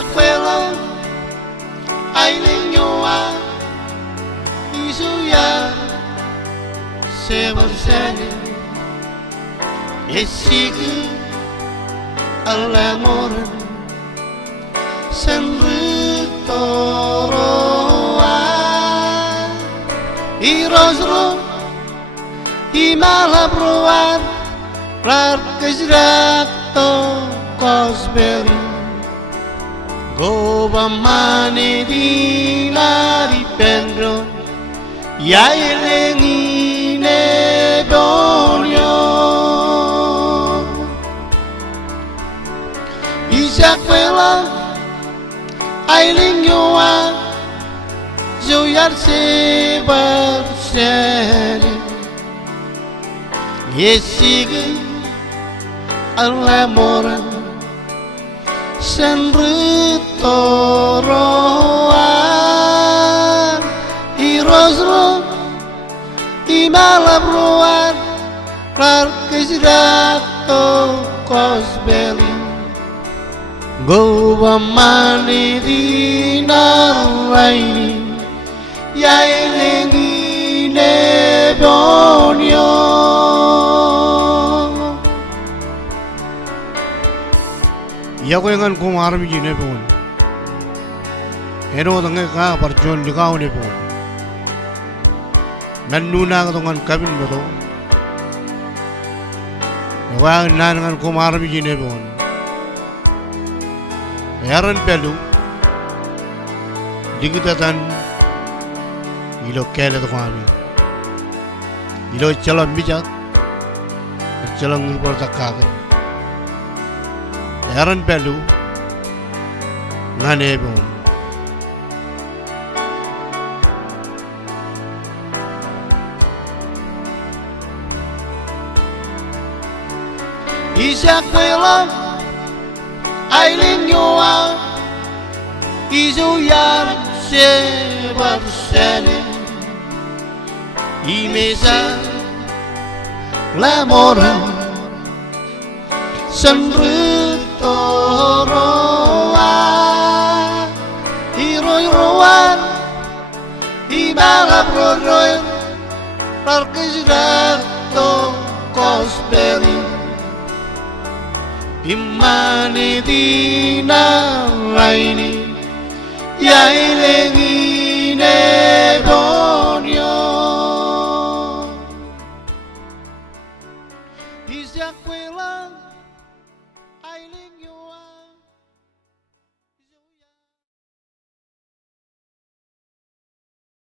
Isakwela Ailenyoa Isuya Seversene Esigu Alamoran Senritoroa Irosro Imalabroan Rarkesrakto Kosbeli Gobamane di lari pendro Yailengine bonyo Isakwela Ailenyoa Zoyar se barsene Yesigue Alamoran Senritoroan Irosro Imalabroan Rarkesrakto Kosbeli Gobamane di naraini Yailengine bonyo Yagoyangan kumaram jine pun Hero tangga ka parjon jikau ne pun Nanduna ka tungan kabin beto Yagoyangan nangan kumaram jine pun Yaran pelu Digitatan Ilo kele to kami Ilo calon bijak Calon ngurpor takake Yaran pelu Ngane bon Isakwela Ailenyoa Izoyar se barsene Imesa Lamora Senritoroa Iroyroan Imalabroan Rarkesrakto Kosbeli Imane di naraini Yailengine bonyo Isakwela